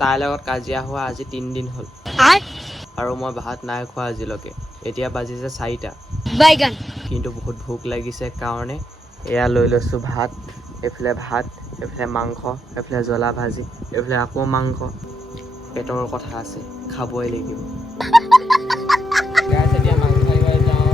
তাইৰ লগত কাজিয়া হোৱা আজি 3 দিন হ'ল আৰু মই ভাত নাই খোৱা আজিলৈকে। এতিয়া বাজিছে 4টা কিন্তু বহুত ভোক লাগিছে কাৰণে এয়া লৈ লৈছোঁ ভাত, এইফালে মাংস, এইফালে জ্বলা ভাজি, এইফালে আকৌ মাংস। পেটৰ কথা আছে, খাবই লাগিব। এতিয়া মাংস খাই যাওঁ।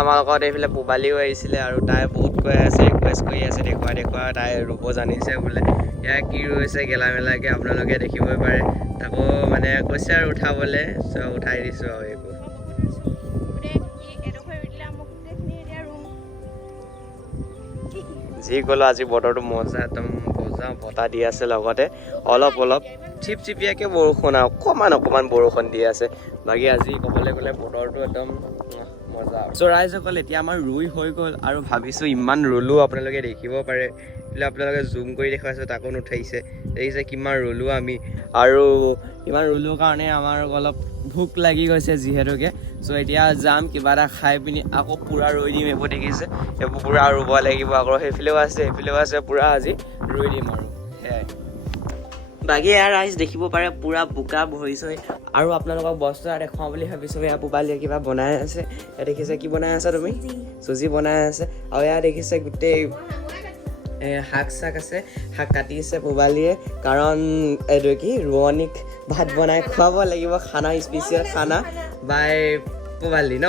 আমাৰ লগত এইফালে পুবালিও আহিছিলে আৰু তাই বহুত কৈ আছে, ৰিকুৱেষ্ট কৰি আছে দেখুৱা তাই ৰুব জানিছে বোলে। এয়া কি ৰৈছে গেলামেলাকৈ আপোনালোকে দেখিবই পাৰে। তাকো মানে কৈছে আৰু উঠাবলৈ, উঠাই দিছোঁ আৰু একো। যি ক'লো আজি বতৰটো মজা, একদম মজা বতাহ দি আছে, লগতে অলপ চিপ চিপিয়াকৈ বৰষুণ আৰু অকণমান বৰষুণ দি আছে। বাকী আজি ক'বলৈ গ'লে বতৰটো একদম মজা। চ' ৰাইজসকল এতিয়া আমাৰ ৰুই হৈ গ'ল আৰু ভাবিছোঁ ইমান ৰুলো, আপোনালোকে দেখিব পাৰে। আপোনালোকে জুম কৰি দেখুৱাইছোঁ তাকো নুঠাইছে, দেখিছে কিমান ৰুলো আমি। আৰু ইমান ৰুলো কাৰণে আমাৰ অলপ ভোক লাগি গৈছে যিহেতুকে। চ' এতিয়া যাম কিবা এটা খাই পিনি আকৌ পূৰা ৰুই দিম। এইবোৰ দেখিছে, এইবোৰ পূৰা ৰুব লাগিব। আকৌ সেইফালেও আছে পূৰা আজি ৰুই দিম আৰু সেয়াই। বাকী এয়া ৰাইজ দেখিব পাৰে পূৰা বোকা ভৰিছে। আৰু আপোনালোকক বস্তু এটা দেখুৱাওঁ বুলি ভাবিছোঁ। এয়া পুবালিয়ে কিবা বনাই আছে, এয়া দেখিছে কি বনাই আছা তুমি? চুজি বনাই আছে। আৰু এয়া দেখিছে গোটেই শাক আছে, শাক কাটিছে পুবালিয়ে, কাৰণ এইটো কি ৰোৱনীক ভাত বনাই খুৱাব লাগিব। খানা স্পেচিয়েল খানা বাই পুবালি ন।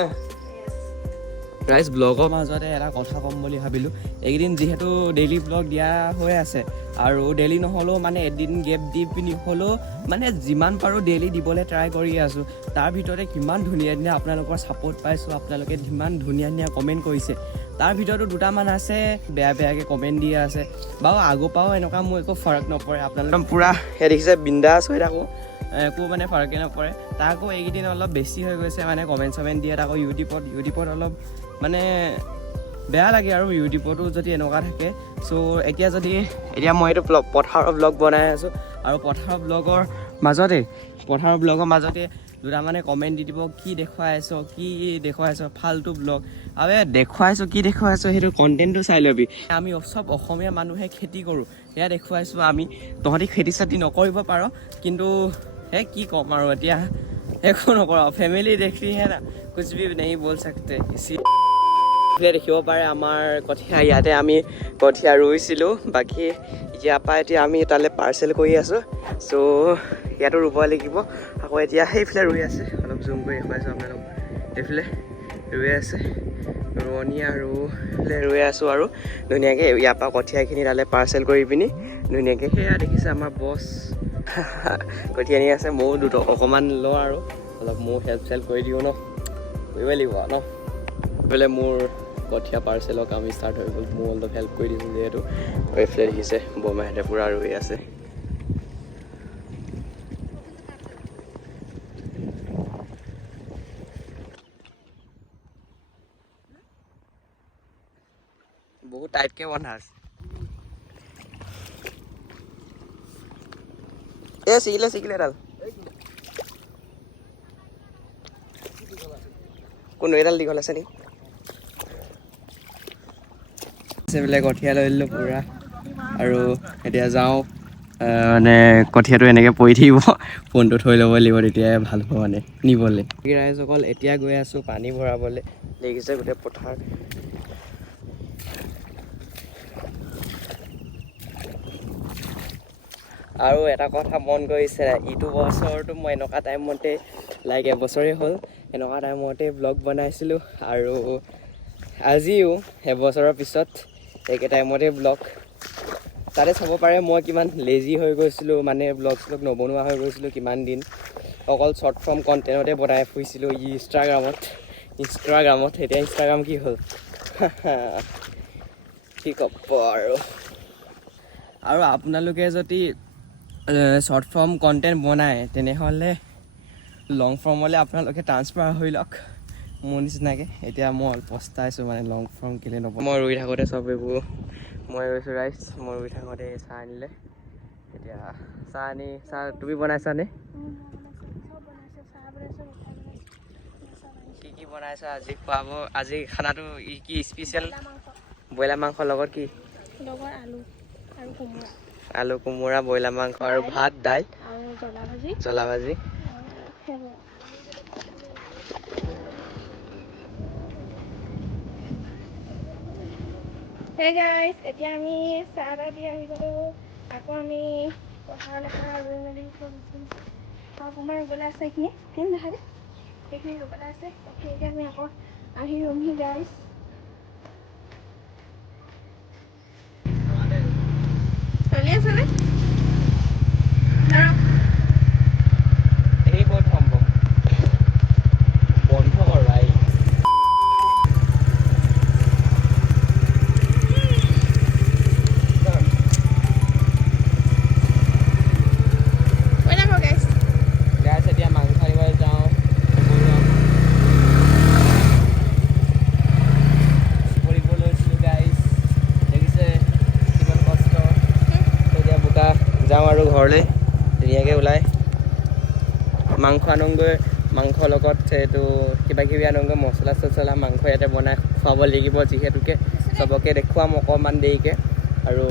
ৰাইজ ব্লগৰ মাজতে এটা কথা ক'ম বুলি ভাবিলোঁ। এইকেইদিন যিহেতু ডেইলি ব্লগ দিয়া হৈ আছে আৰু ডেইলি নহ'লেও মানে এদিন গেপ দি পিনি হ'লেও মানে যিমান পাৰোঁ ডেইলি দিবলৈ ট্ৰাই কৰি আছোঁ। তাৰ ভিতৰতে কিমান ধুনীয়া আপোনালোকৰ ছাপোৰ্ট পাইছোঁ, আপোনালোকে কিমান ধুনীয়া কমেণ্ট কৰিছে। তাৰ ভিতৰতো দুটামান আছে বেয়াকৈ কমেণ্ট দিয়া আছে। বাৰু আগৰ পৰাও এনেকুৱা মোৰ একো ফাৰক নপৰে। আপোনালোকে পূৰা দেখিছে বিন্দাছ হৈ থাকোঁ, একো মানে ফাৰকে নপৰে। তাৰ আকৌ এইকেইদিন অলপ বেছি হৈ গৈছে মানে কমেণ্ট দিয়াত। আকৌ ইউটিউবত অলপ মানে বেয়া লাগে আৰু ইউটিউবতো যদি এনেকুৱা থাকে। চ' এতিয়া মই এইটো পথাৰৰ ব্লগ বনাই আছোঁ আৰু পথাৰৰ ব্লগৰ মাজতে দুটামানে কমেণ্ট দি দিব, কি দেখুৱাইছ ফাল্টু ব্লগ। আৰু দেখুৱাইছোঁ সেইটো কণ্টেণ্টটো চাই ল'বি। আমি চব অসমীয়া মানুহে খেতি কৰোঁ, সেয়া দেখুৱাইছোঁ আমি। তহঁতি খেতি চেতি নকৰিব পাৰ, কিন্তু কি ক'ম আৰু এতিয়া একো নকৰোঁ। ফেমিলি দেখলিহে না কুছ ভি নেহি বল সকতে। দেখিব পাৰে আমাৰ কঠীয়া, ইয়াতে আমি কঠীয়া ৰুইছিলোঁ। বাকী ইয়াৰ পৰা এতিয়া আমি তালৈ পাৰ্চেল কৰি আছোঁ। চ' ইয়াতো ৰুব লাগিব। আকৌ এতিয়া সেইফালে ৰুই আছে, অলপ জুম কৰি দেখুৱাইছোঁ আপোনালোকক। এইফালে ৰুই আছে ৰোৱনী আৰু এইফালে ৰুই আছোঁ আৰু ধুনীয়াকৈ ইয়াৰ পৰা কঠীয়াখিনি তালৈ পাৰ্চেল কৰি পিনি ধুনীয়াকৈ সেয়া দেখিছে আমাৰ বছ কঠীয়া নি আছে। ময়ো অকণমান লওঁ আৰু অলপ ময়ো হেল্প কৰি দিওঁ ন, কৰিবই লাগিব ন। এইফালে মোৰ কঠীয়া পাৰ্চেলৰ কাম ষ্টাৰ্ট হৈ গ'ল, মই অলপ হেল্প কৰি দিছোঁ যিহেতু। এইফালে দেখিছে বৰমাহঁতে পূৰা ৰুই আছে। বহুত টাইটকৈ বন্ধা আছে। ছিগিলে এডাল। কোন এডাল দীঘল আছে নেকি? বোলে কঠীয়া লৈ দিলোঁ পূৰা আৰু এতিয়া যাওঁ। মানে কঠীয়াটো এনেকৈ পৰি থাকিব, ফোনটো থৈ ল'ব লাগিব, তেতিয়াই ভাল হ'ব মানে নিবলৈ। ৰাইজসকল এতিয়া গৈ আছোঁ পানী ভৰাবলৈ। দেখিছে গোটেই পথাৰ। আৰু এটা কথা মন কৰিছে, ইটো বছৰটো মই এনেকুৱা টাইমতে এবছৰেই হ'ল এনেকুৱা টাইমতে ব্লগ বনাইছিলোঁ। আৰু আজিও এবছৰৰ পিছত একে টাইমতে ব্লগ। তাতে চাব পাৰে মই কিমান লেজি হৈ গৈছিলোঁ, মানে ব্লগ নবনোৱা হৈ গৈছিলোঁ কিমান দিন। অকল শ্বৰ্ট ফৰ্ম কণ্টেণ্টতে বনাই ফুৰিছিলোঁ ইনষ্টাগ্ৰামত। এতিয়া ইনষ্টাগ্ৰাম কি হ'ল কি ক'ব আৰু আপোনালোকে যদি শ্বৰ্ট ফৰ্ম কণ্টেণ্ট বনায় তেনেহ'লে লং ফৰ্মলৈ আপোনালোকে ট্ৰান্সফাৰ হৈ লওক মোৰ নিচিনাকৈ। এতিয়া মই পস্তাইছোঁ মানে লং ফৰ্ম কেলৈ নবনাওঁ। মই ৰুই থাকোঁতে চব এইবোৰ মই ৰুইছোঁ ৰাইজ। মই ৰুই থাকোঁতে চাহ আনিলে। এতিয়া চাহ তুমি বনাইছানে? কি বনাইছা আজি খুৱাব আজি খানাটো কি স্পেচিয়েল ব্ৰইলাৰ মাংসৰ লগত কি লগত আলু আৰু কোমোৰা আলু কোমোৰা ব্ৰইলাৰ মাংস আৰু ভাত দাইল আৰু জ্বলা ভাজি Hey guys, এতিয়া আমি চাহ দি আহি গলো আকৌ আমি পথাৰলৈ ৰুই মেলি অকণমান ৰুবলৈ আছে এইখিনি সেইখিনি ৰুবলৈ আছে এতিয়া আমি আকৌ আহি ৰুমহি গাইছ চলি আছেনে এই বহুত সম্ভৱ বন্ধ কৰাই এতিয়া মাংস আনিবলৈ যাওঁ কৰিব লৈছিলোঁ গাইজ দেখিছে কিমান কষ্ট এতিয়া বোকা যাওঁ আৰু ঘৰলৈ ধুনীয়াকৈ ওলাই মাংস আনোগৈ মাংসৰ লগত এইটো কিবা কিবি আনোগৈ মছলা চছলা মাংস ইয়াতে বনাই খুৱাব লাগিব যিহেতুকে চবকে দেখুৱাম অকণমান দেৰিকৈ আৰু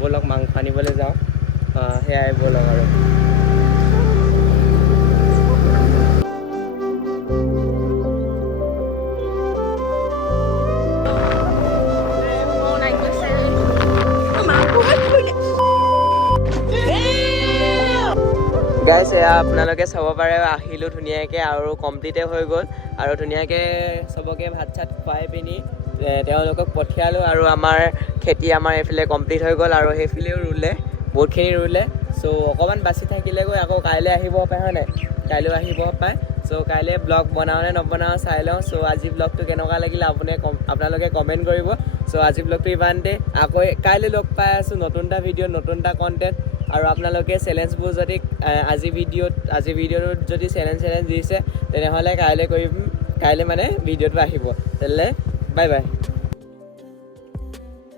ব'লক মাংস আনিবলৈ যাওঁ সেয়াই ব'লক আৰু গাইছ এয়া আপোনালোকে চাব পাৰে আহিলোঁ ধুনীয়াকৈ আৰু কমপ্লিটে হৈ গ'ল আৰু ধুনীয়াকৈ চবকে ভাত চাত খুৱাই পিনি তেওঁলোকক পঠিয়ালোঁ আৰু আমাৰ খেতি আমাৰ এইফালে কমপ্লিট হৈ গ'ল আৰু সেইফালেও ৰুলে বহুতখিনি ৰুলে চ' অকণমান বাচি থাকিলেগৈ আকৌ কাইলৈ আহিব পাৰে হয় নাই কাইলৈও আহিব পাৰে চ' কাইলৈ ব্লগ বনাওঁ নে নবনাওঁ চাই লওঁ চ' আজি ব্লগটো কেনেকুৱা লাগিলে আপোনালোকে কমেণ্ট কৰিব চ' আজি ব্লগটো ইমানতে আকৌ কাইলৈ লগ পাই আছোঁ নতুন এটা ভিডিঅ' নতুন এটা কণ্টেণ্ট আৰু আপোনালোকে চেলেঞ্জবোৰ যদি আজি ভিডিঅ'টোত যদি চেলেঞ্জ দিছে তেনেহ'লে কাইলৈ মানে ভিডিঅ'টো আহিব তেনেহ'লে বাই বাই